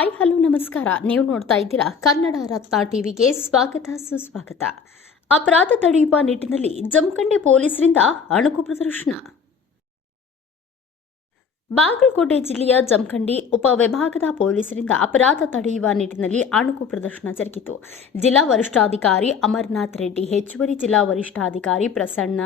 Hi, hello, ನಮಸ್ಕಾರ. ನೀವು ನೋಡ್ತಾ ಇದ್ದೀರಾ ಕನ್ನಡ ರತ್ನ ಟಿವಿಗೆ ಸ್ವಾಗತ, ಸುಸ್ವಾಗತ. ಅಪರಾಧ ತಡೆಯುವ ನಿಟ್ಟಿನಲ್ಲಿ ಜಮಖಂಡಿ ಪೊಲೀಸರಿಂದ ಅಣುಕು ಪ್ರದರ್ಶನ. ಬಾಗಲಕೋಟೆ ಜಿಲ್ಲೆಯ ಜಮಖಂಡಿ ಉಪವಿಭಾಗದ ಪೊಲೀಸರಿಂದ ಅಪರಾಧ ತಡೆಯುವ ನಿಟ್ಟಿನಲ್ಲಿ ಅಣುಕು ಪ್ರದರ್ಶನ ಜರುಗಿತು. ಜಿಲ್ಲಾ ವರಿಷ್ಠಾಧಿಕಾರಿ ಅಮರ್ನಾಥ್ ರೆಡ್ಡಿ, ಹೆಚ್ಚುವರಿ ಜಿಲ್ಲಾ ವರಿಷ್ಠಾಧಿಕಾರಿ ಪ್ರಸನ್ನ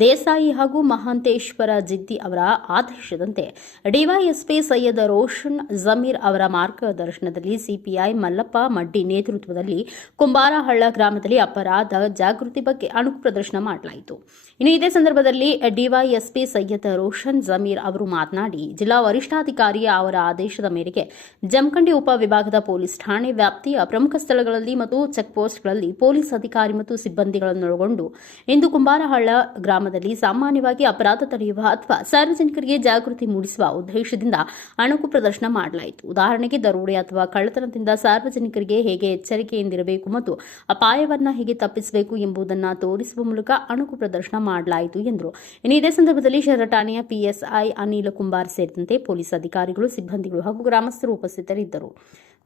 ದೇಸಾಯಿ ಹಾಗೂ ಮಹಾಂತೇಶ್ವರ ಜಿದ್ದಿ ಅವರ ಆದೇಶದಂತೆ ಡಿವೈಎಸ್ಪಿ ಸೈಯದ್ ರೋಷನ್ ಜಮೀರ್ ಅವರ ಮಾರ್ಗದರ್ಶನದಲ್ಲಿ ಸಿಪಿಐ ಮಲ್ಲಪ್ಪ ಮಡ್ಡಿ ನೇತೃತ್ವದಲ್ಲಿ ಕುಂಬಾರಹಳ್ಳ ಗ್ರಾಮದಲ್ಲಿ ಅಪರಾಧ ಜಾಗೃತಿ ಬಗ್ಗೆ ಅಣುಕು ಪ್ರದರ್ಶನ ಮಾಡಲಾಯಿತು. ಇನ್ನು ಇದೇ ಸಂದರ್ಭದಲ್ಲಿ ಡಿವೈಎಸ್ಪಿ ಸೈಯದ್ ರೋಷನ್ ಜಮೀರ್ ಅವರು ಮಾತನಾಡಿ ಜಿಲ್ಲಾ ವರಿಷ್ಠಾಧಿಕಾರಿ ಅವರ ಆದೇಶದ ಮೇರೆಗೆ ಜಮಖಂಡಿ ಉಪವಿಭಾಗದ ಪೊಲೀಸ್ ಠಾಣೆ ವ್ಯಾಪ್ತಿಯ ಪ್ರಮುಖ ಸ್ಥಳಗಳಲ್ಲಿ ಮತ್ತು ಚೆಕ್ಪೋಸ್ಟ್ಗಳಲ್ಲಿ ಪೊಲೀಸ್ ಅಧಿಕಾರಿ ಮತ್ತು ಸಿಬ್ಬಂದಿಗಳನ್ನೊಳಗೊಂಡು ಇಂದು ಕುಂಬಾರಹಳ್ಳ ಗ್ರಾಮದಲ್ಲಿ ಸಾಮಾನ್ಯವಾಗಿ ಅಪರಾಧ ತಡೆಯುವ ಅಥವಾ ಸಾರ್ವಜನಿಕರಿಗೆ ಜಾಗೃತಿ ಮೂಡಿಸುವ ಉದ್ದೇಶದಿಂದ ಅಣುಕು ಪ್ರದರ್ಶನ ಮಾಡಲಾಯಿತು. ಉದಾಹರಣೆಗೆ ದರೋಡೆ ಅಥವಾ ಕಳ್ಳತನದಿಂದ ಸಾರ್ವಜನಿಕರಿಗೆ ಹೇಗೆ ಎಚ್ಚರಿಕೆಯಿಂದಿರಬೇಕು ಮತ್ತು ಅಪಾಯವನ್ನ ಹೇಗೆ ತಪ್ಪಿಸಬೇಕು ಎಂಬುದನ್ನು ತೋರಿಸುವ ಮೂಲಕ ಅಣುಕು ಪ್ರದರ್ಶನ ಮಾಡಲಾಯಿತು ಎಂದರು. ಇನ್ನು ಇದೇ ಸಂದರ್ಭದಲ್ಲಿ ಶಹರ ಠಾಣೆಯ ಪಿಎಸ್ಐ ಅನಿಲ್ ಕುಂಬಾರ್ ಸೇರಿದಂತೆ ಪೊಲೀಸ್ ಅಧಿಕಾರಿಗಳು ಸಿಬ್ಬಂದಿಗಳು ಹಾಗೂ ಗ್ರಾಮಸ್ಥರು ಉಪಸ್ಥಿತರಿದ್ದರು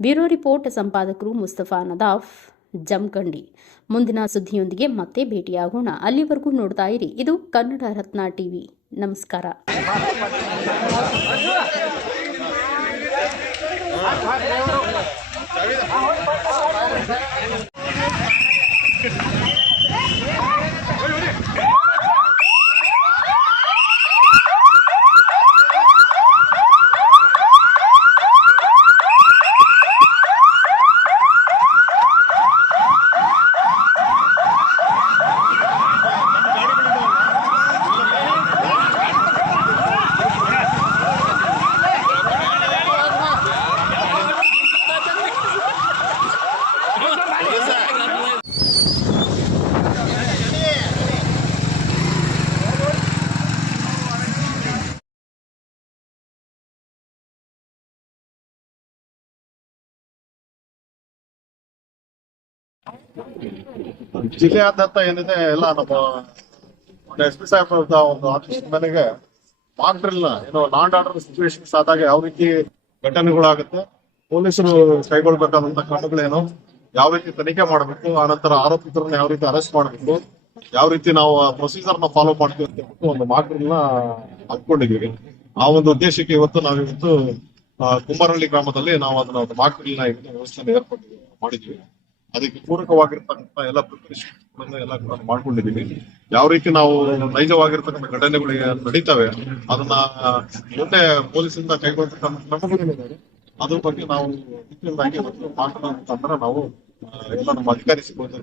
ಬ್ಯೂರೋ ರಿಪೋರ್ಟ್ ಸಂಪಾದಕರು ಮುಸ್ತಫಾ ನದಾಫ್ ಜಮಖಂಡಿ ಮುಂದಿನ ಸುದ್ದಿಯೊಂದಿಗೆ ಮತ್ತೆ ಭೇಟಿಯಾಗೋಣ ಅಲ್ಲಿವರೆಗೂ ನೋಡ್ತಾ ಇರಿ ಇದು ಕನ್ನಡ ರತ್ನ ಟಿವಿ ನಮಸ್ಕಾರ ಜಿಲ್ಲೆಯಾದ್ಯಂತ ಏನಿದೆ, ಎಲ್ಲ ನಮ್ಮ ಎಸ್ ಪಿ ಸಾಹೇಬ್ ಒಂದು ಆದೇಶದ ಮನೆಗೆ ಮಾಡ್ರಿಲ್ಲ ಡ್ರಿಲ್ ಏನೋ ಲಾಂಡ್ ಆರ್ಡರ್ ಸಿಚುವೇಶನ್ಸ್ ಆದಾಗ ಯಾವ ರೀತಿ ಘಟನೆಗಳಾಗುತ್ತೆ, ಪೊಲೀಸರು ಕೈಗೊಳ್ಬೇಕಾದಂತ ಕ್ರಮಗಳೇನು, ಯಾವ ರೀತಿ ತನಿಖೆ ಮಾಡಬೇಕು ಆನಂತರ ಆರೋಪಿತರನ್ನ ಯಾವ ರೀತಿ ಅರೆಸ್ಟ್ ಮಾಡಬೇಕು, ಯಾವ ರೀತಿ ನಾವು ಪ್ರೊಸೀಜರ್ನ ಫಾಲೋ ಮಾಡ್ತೀವಿ ಅಂತ ಹೇಳ್ಬಿಟ್ಟು ಒಂದು ಮಾಕ್ ಡ್ರಿಲ್ನ ಆ ಒಂದು ಉದ್ದೇಶಕ್ಕೆ ಇವತ್ತು ನಾವಿವತ್ತು ಕುಂಬಾರಹಳ್ಳಿ ಗ್ರಾಮದಲ್ಲಿ ನಾವು ಅದನ್ನ ಒಂದು ಮಾಕ್ ಡ್ರಿಲ್ನ ಇವತ್ತು ವ್ಯವಸ್ಥೆ ಮಾಡಿದ್ವಿ ಅದಕ್ಕೆ ಪೂರಕವಾಗಿರ್ತಕ್ಕಂಥ ಎಲ್ಲ ಪ್ರಿಪರೇಷನ್ ಎಲ್ಲ ಕೂಡ ಮಾಡ್ಕೊಂಡಿದೀವಿ. ಯಾವ ರೀತಿ ನಾವು ನೈಜವಾಗಿರ್ತಕ್ಕಂಥ ಘಟನೆಗಳು ನಡೀತವೆ, ಅದನ್ನ ಮುಂದೆ ಪೊಲೀಸಿಂದ ಕ್ರಮಗಳು ಅದ್ರ ಬಗ್ಗೆ ನಾವು ಮಾತನಾಡುತ್ತಂದ್ರೆ ನಾವು ಎಲ್ಲ ನಮ್ಮ ಅಧಿಕಾರಿ ಸಿಬ್ಬಂದಿ